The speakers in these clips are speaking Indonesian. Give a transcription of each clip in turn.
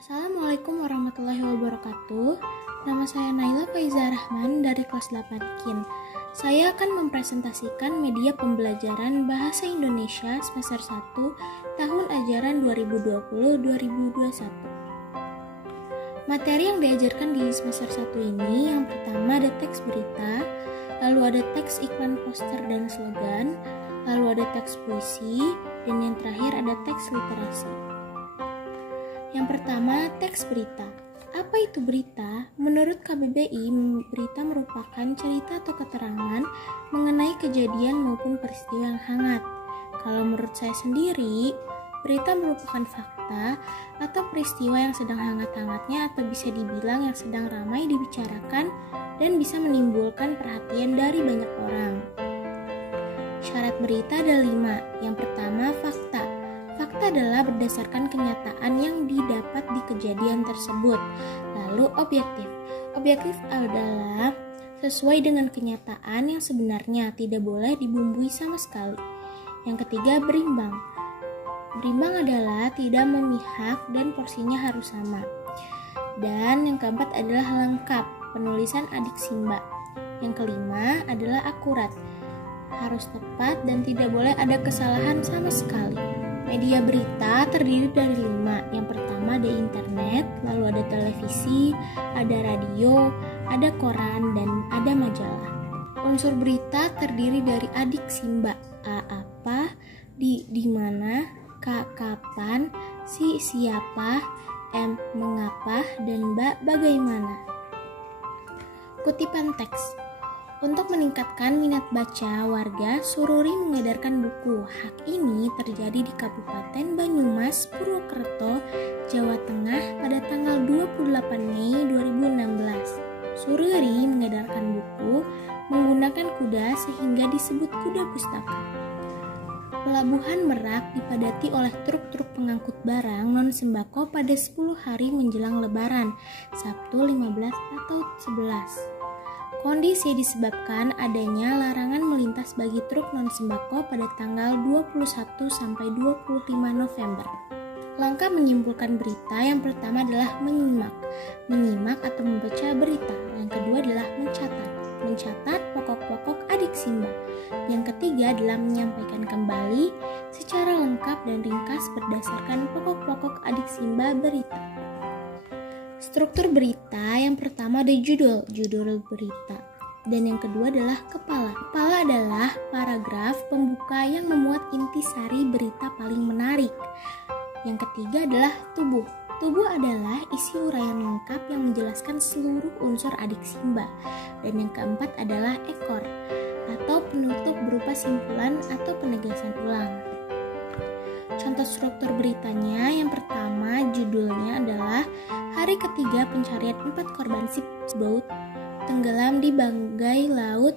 Assalamualaikum warahmatullahi wabarakatuh. Nama saya Naila Faiza Rahman dari kelas 8 KIN. Saya akan mempresentasikan media pembelajaran Bahasa Indonesia semester 1 tahun ajaran 2020-2021. Materi yang diajarkan di semester 1 ini yang pertama ada teks berita, lalu ada teks iklan poster dan slogan, lalu ada teks puisi, dan yang terakhir ada teks literasi. Yang pertama, teks berita. Apa itu berita? Menurut KBBI, berita merupakan cerita atau keterangan mengenai kejadian maupun peristiwa yang hangat. Kalau menurut saya sendiri, berita merupakan fakta atau peristiwa yang sedang hangat-hangatnya atau bisa dibilang yang sedang ramai dibicarakan dan bisa menimbulkan perhatian dari banyak orang. Syarat berita ada 5. Yang pertama, fakta. Fakta adalah berdasarkan kenyataan yang didapat di kejadian tersebut. Lalu objektif. Objektif adalah sesuai dengan kenyataan yang sebenarnya, tidak boleh dibumbui sama sekali. Yang ketiga, berimbang. Berimbang adalah tidak memihak dan porsinya harus sama. Dan yang keempat adalah lengkap, penulisan adik Simba. Yang kelima adalah akurat, harus tepat dan tidak boleh ada kesalahan sama sekali. Media berita terdiri dari 5. Yang pertama ada internet, lalu ada televisi, ada radio, ada koran, dan ada majalah. Unsur berita terdiri dari adik Simba. A. Apa, di mana, K. Kapan, Si. Siapa, M. Mengapa, dan B. Bagaimana. Kutipan teks. Untuk meningkatkan minat baca warga, Sururi mengedarkan buku. Hak ini terjadi di Kabupaten Banyumas, Purwokerto, Jawa Tengah pada tanggal 28 Mei 2016. Sururi mengedarkan buku menggunakan kuda sehingga disebut kuda pustaka. Pelabuhan Merak dipadati oleh truk-truk pengangkut barang non-sembako pada 10 hari menjelang Lebaran, Sabtu 15 atau 11. Kondisi disebabkan adanya larangan melintas bagi truk non-sembako pada tanggal 21 sampai 25 November. Langkah menyimpulkan berita yang pertama adalah menyimak. Menyimak atau membaca berita. Yang kedua adalah mencatat. Mencatat pokok-pokok adik Simba. Yang ketiga adalah menyampaikan kembali secara lengkap dan ringkas berdasarkan pokok-pokok adik Simba berita. Struktur berita yang pertama ada judul berita, dan yang kedua adalah kepala. Kepala adalah paragraf pembuka yang memuat intisari berita paling menarik. Yang ketiga adalah tubuh. Tubuh adalah isi uraian lengkap yang menjelaskan seluruh unsur adik Simba. Dan yang keempat adalah ekor, atau penutup berupa simpulan atau penegasan ulang. Contoh struktur beritanya, yang pertama judulnya adalah hari ketiga pencarian 4 korban speedboat tenggelam di banggai laut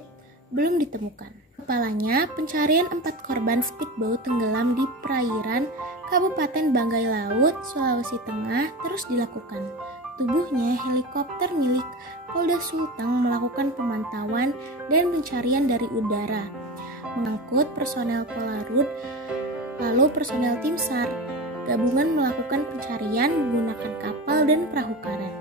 belum ditemukan. Kepalanya, pencarian 4 korban speedboat tenggelam di perairan Kabupaten Banggai Laut, Sulawesi Tengah terus dilakukan. Tubuhnya, helikopter milik Polda Sulteng melakukan pemantauan dan pencarian dari udara, mengangkut personel Polarut. Lalu personel tim SAR gabungan melakukan pencarian menggunakan kapal dan perahu karet.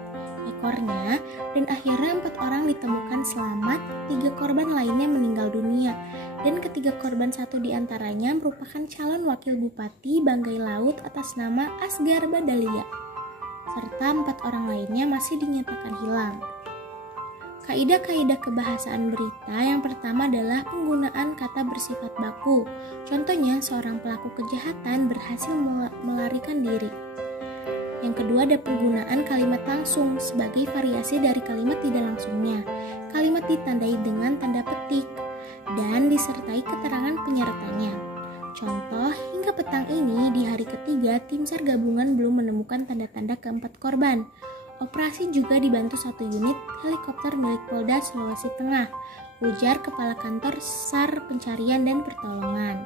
Ekornya, dan akhirnya 4 orang ditemukan selamat, 3 korban lainnya meninggal dunia, dan ketiga korban satu diantaranya merupakan calon wakil bupati Banggai Laut atas nama Asgar Badalia, serta 4 orang lainnya masih dinyatakan hilang. Kaidah-kaidah kebahasaan berita yang pertama adalah penggunaan kata bersifat baku. Contohnya, seorang pelaku kejahatan berhasil melarikan diri. Yang kedua ada penggunaan kalimat langsung sebagai variasi dari kalimat tidak langsungnya. Kalimat ditandai dengan tanda petik dan disertai keterangan penyertanya. Contoh, hingga petang ini di hari ketiga tim SAR gabungan belum menemukan tanda-tanda keempat korban. Operasi juga dibantu 1 unit helikopter milik Polda Sulawesi Tengah, ujar Kepala Kantor SAR Pencarian dan Pertolongan.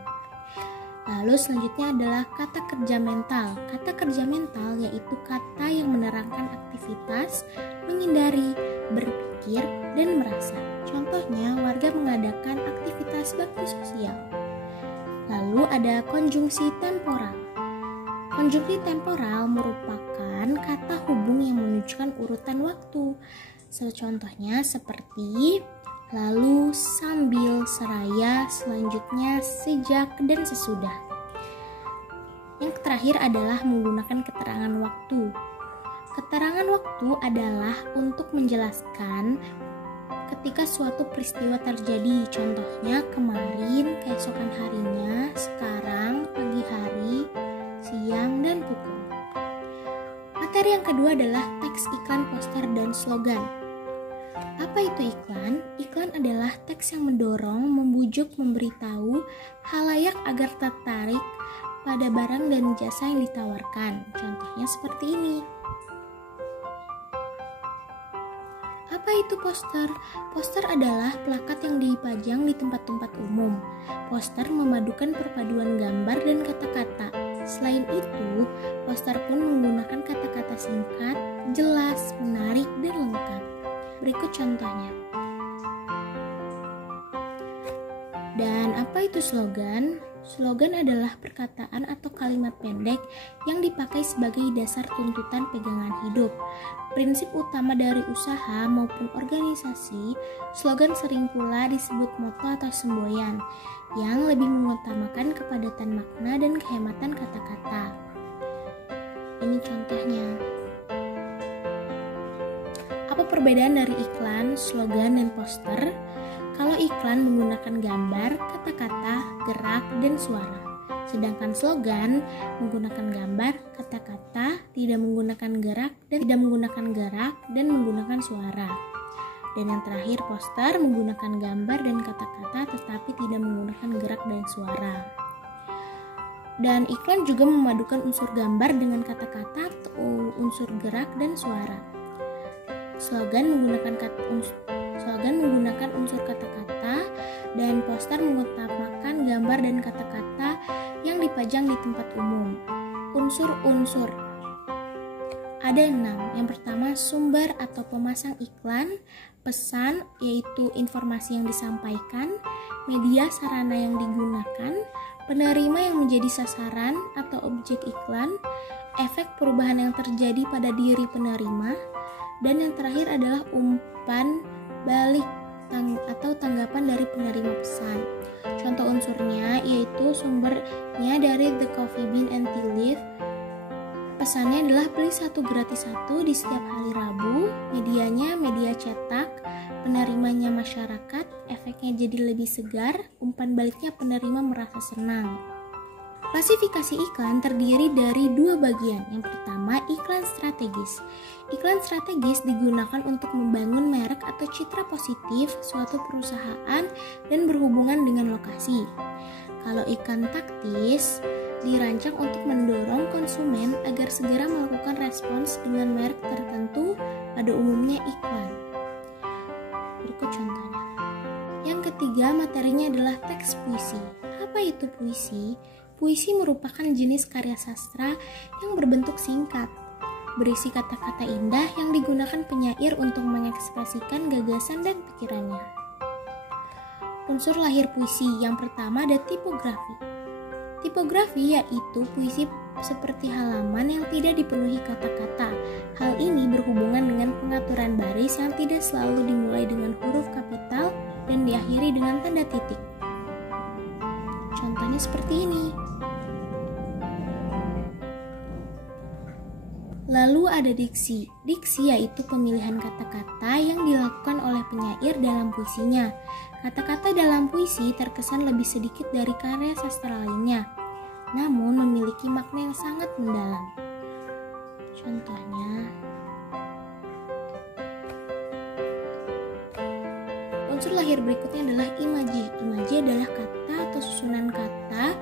Lalu selanjutnya adalah kata kerja mental. Kata kerja mental yaitu kata yang menerangkan aktivitas, menghindari, berpikir, dan merasa. Contohnya, warga mengadakan aktivitas bakti sosial. Lalu ada konjungsi temporal. Konjungsi temporal merupakan kata menunjukkan urutan waktu. Contohnya seperti lalu, sambil, seraya, selanjutnya, sejak, dan sesudah. Yang terakhir adalah menggunakan keterangan waktu. Keterangan waktu adalah untuk menjelaskan ketika suatu peristiwa terjadi. Contohnya kemarin, keesokan harinya, sekarang, pagi hari, siang, dan pukul. Materi yang kedua adalah teks iklan, poster, dan slogan. Apa itu iklan? Iklan adalah teks yang mendorong, membujuk, memberitahu khalayak agar tertarik pada barang dan jasa yang ditawarkan. Contohnya seperti ini. Apa itu poster? Poster adalah plakat yang dipajang di tempat-tempat umum. Poster memadukan perpaduan gambar dan kata-kata. Selain itu, poster pun menggunakan kata-kata singkat, jelas, menarik, dan lengkap. Berikut contohnya. Dan apa itu slogan? Slogan adalah perkataan atau kalimat pendek yang dipakai sebagai dasar tuntutan pegangan hidup. Prinsip utama dari usaha maupun organisasi, slogan sering pula disebut moto atau semboyan yang lebih mengutamakan kepadatan makna dan kehematan kata-kata. Ini contohnya. Apa perbedaan dari iklan, slogan, dan poster? Kalau iklan menggunakan gambar, kata-kata, gerak, dan suara. Sedangkan slogan menggunakan gambar, kata-kata, tidak menggunakan gerak dan menggunakan suara. Dan yang terakhir, poster menggunakan gambar dan kata-kata tetapi tidak menggunakan gerak dan suara. Dan iklan juga memadukan unsur gambar dengan kata-kata atau unsur gerak dan suara. Slogan menggunakan unsur kata-kata dan poster mengutamakan gambar dan kata-kata yang dipajang di tempat umum. Unsur-unsur ada 6. Yang pertama, sumber atau pemasang iklan, pesan yaitu informasi yang disampaikan, media sarana yang digunakan, penerima yang menjadi sasaran atau objek iklan, efek perubahan yang terjadi pada diri penerima, dan yang terakhir adalah umpan balik atau tanggapan dari penerima pesan. Contoh unsurnya yaitu sumbernya dari The Coffee Bean and Tea Leaf. Pesannya adalah beli 1 gratis 1 di setiap hari Rabu. Medianya media cetak, penerimanya masyarakat, efeknya jadi lebih segar, umpan baliknya penerima merasa senang. Klasifikasi iklan terdiri dari 2 bagian. Yang pertama, iklan strategis. Iklan strategis digunakan untuk membangun merek atau citra positif suatu perusahaan dan berhubungan dengan lokasi. Kalau iklan taktis, dirancang untuk mendorong konsumen agar segera melakukan respons dengan merek tertentu, pada umumnya iklan. Berikut contohnya. Yang ketiga, materinya adalah teks puisi. Apa itu puisi? Puisi merupakan jenis karya sastra yang berbentuk singkat, berisi kata-kata indah yang digunakan penyair untuk mengekspresikan gagasan dan pikirannya. Unsur lahir puisi yang pertama ada tipografi. Tipografi yaitu puisi seperti halaman yang tidak dipenuhi kata-kata. Hal ini berhubungan dengan pengaturan baris yang tidak selalu dimulai dengan huruf kapital dan diakhiri dengan tanda titik. Contohnya seperti ini. Lalu ada diksi. Diksi yaitu pemilihan kata-kata yang dilakukan oleh penyair dalam puisinya. Kata-kata dalam puisi terkesan lebih sedikit dari karya sastra lainnya, namun memiliki makna yang sangat mendalam. Contohnya, unsur lahir berikutnya adalah imaji. Imaji adalah kata atau susunan kata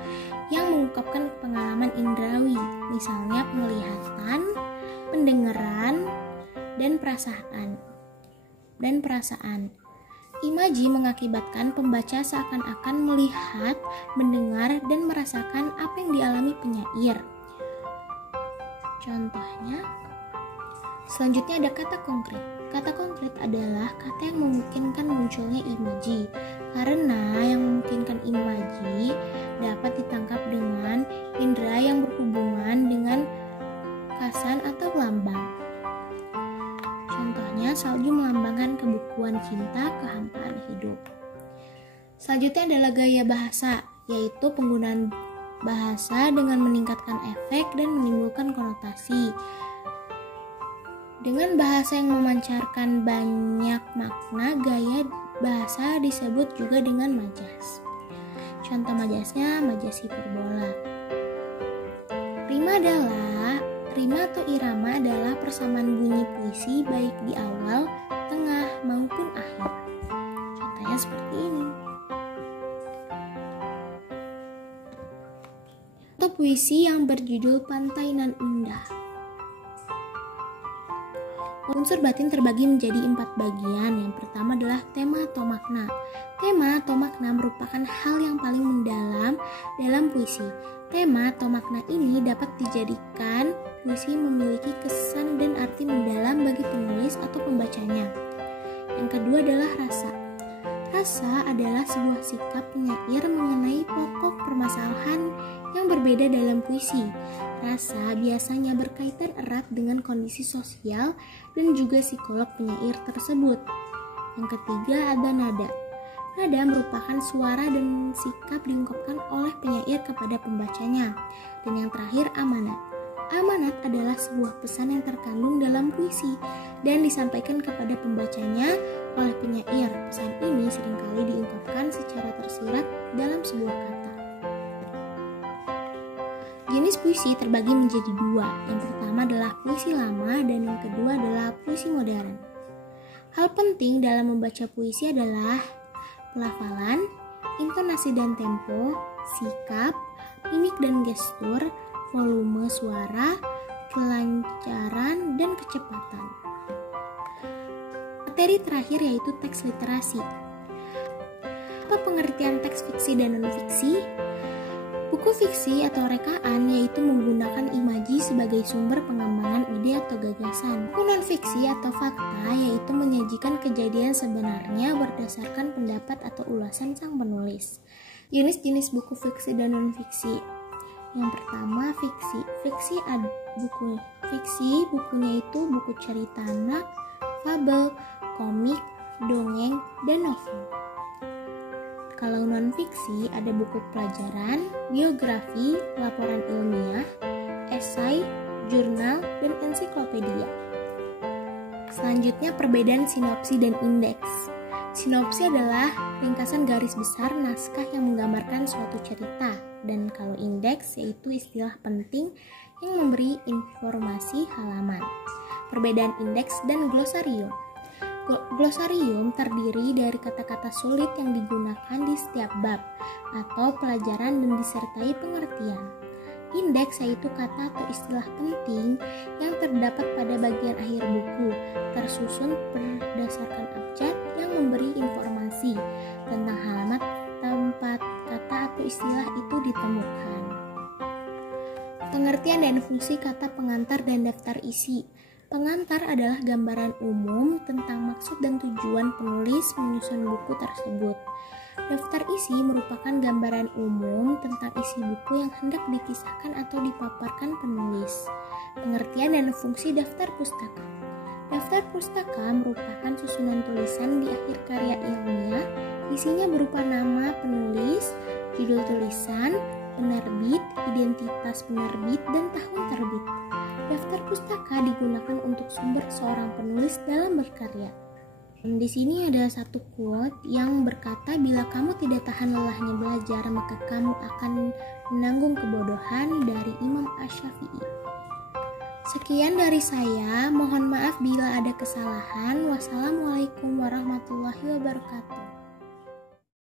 yang mengungkapkan pengalaman indrawi, misalnya penglihatan, pendengaran, dan perasaan. Imaji mengakibatkan pembaca seakan-akan melihat, mendengar, dan merasakan apa yang dialami penyair. Contohnya, selanjutnya ada kata konkret. Kata konkret adalah kata yang memungkinkan munculnya imaji, karena yang memungkinkan imaji dapat ditangkap dengan indera yang berhubungan dengan kasan atau lambang. salju melambangkan kebukuan cinta, kehampaan hidup. Selanjutnya adalah gaya bahasa, yaitu penggunaan bahasa dengan meningkatkan efek dan menimbulkan konotasi. Dengan bahasa yang memancarkan banyak makna, gaya bahasa disebut juga dengan majas. Contoh majasnya majas hiperbola. Rima atau irama adalah persamaan bunyi puisi baik di awal, tengah, maupun akhir. Contohnya seperti ini. Atau puisi yang berjudul Pantai Nan Indah. Unsur batin terbagi menjadi 4 bagian. Yang pertama adalah tema atau makna. Tema atau makna merupakan hal yang paling mendalam dalam puisi. Tema atau makna ini dapat dijadikan puisi memiliki kesan dan arti mendalam bagi penulis atau pembacanya. Yang kedua adalah rasa. Rasa adalah sebuah sikap penyair mengenai pokok permasalahan yang berbeda dalam puisi. Rasa biasanya berkaitan erat dengan kondisi sosial dan juga psikolog penyair tersebut. Yang ketiga ada nada. Nada merupakan suara dan sikap diungkapkan oleh penyair kepada pembacanya. Dan yang terakhir amanat. Amanat adalah sebuah pesan yang terkandung dalam puisi dan disampaikan kepada pembacanya oleh penyair. Pesan ini seringkali diungkapkan secara tersirat dalam sebuah kata. Jenis puisi terbagi menjadi 2. Yang pertama adalah puisi lama dan yang kedua adalah puisi modern. Hal penting dalam membaca puisi adalah pelafalan, intonasi dan tempo, sikap, mimik dan gestur, volume suara, kelancaran, dan kecepatan. Materi terakhir yaitu teks literasi. Apa pengertian teks fiksi dan non-fiksi? Buku fiksi atau rekaan yaitu menggunakan imaji sebagai sumber pengembangan ide atau gagasan. Buku non-fiksi atau fakta yaitu menyajikan kejadian sebenarnya berdasarkan pendapat atau ulasan sang penulis. Jenis-jenis buku fiksi dan non-fiksi. Yang pertama fiksi. Buku fiksi bukunya itu buku cerita anak, fabel, komik, dongeng, dan novel. Kalau non-fiksi ada buku pelajaran, biografi, laporan ilmiah, esai, jurnal, dan ensiklopedia. Selanjutnya perbedaan sinopsi dan indeks. Sinopsi adalah ringkasan garis besar naskah yang menggambarkan suatu cerita, dan kalau indeks yaitu istilah penting yang memberi informasi halaman. Perbedaan indeks dan glosarium. Glosarium terdiri dari kata-kata sulit yang digunakan di setiap bab atau pelajaran dan disertai pengertian. Indeks yaitu kata atau istilah penting yang terdapat pada bagian akhir buku, tersusun berdasarkan abjad yang memberi informasi tentang halaman tempat kata atau istilah itu ditemukan. Pengertian dan fungsi kata pengantar dan daftar isi. Pengantar adalah gambaran umum tentang maksud dan tujuan penulis menyusun buku tersebut. Daftar isi merupakan gambaran umum tentang isi buku yang hendak dikisahkan atau dipaparkan penulis. Pengertian dan fungsi daftar pustaka. Daftar pustaka merupakan susunan tulisan di akhir karya ilmiah. Isinya berupa nama penulis, judul tulisan, penerbit, identitas penerbit, dan tahun terbit. Daftar pustaka digunakan untuk sumber seorang penulis dalam berkarya. Di sini ada satu quote yang berkata, bila kamu tidak tahan lelahnya belajar, maka kamu akan menanggung kebodohan, dari Imam Asy-Syafi'i. Sekian dari saya, mohon maaf bila ada kesalahan. Wassalamualaikum warahmatullahi wabarakatuh.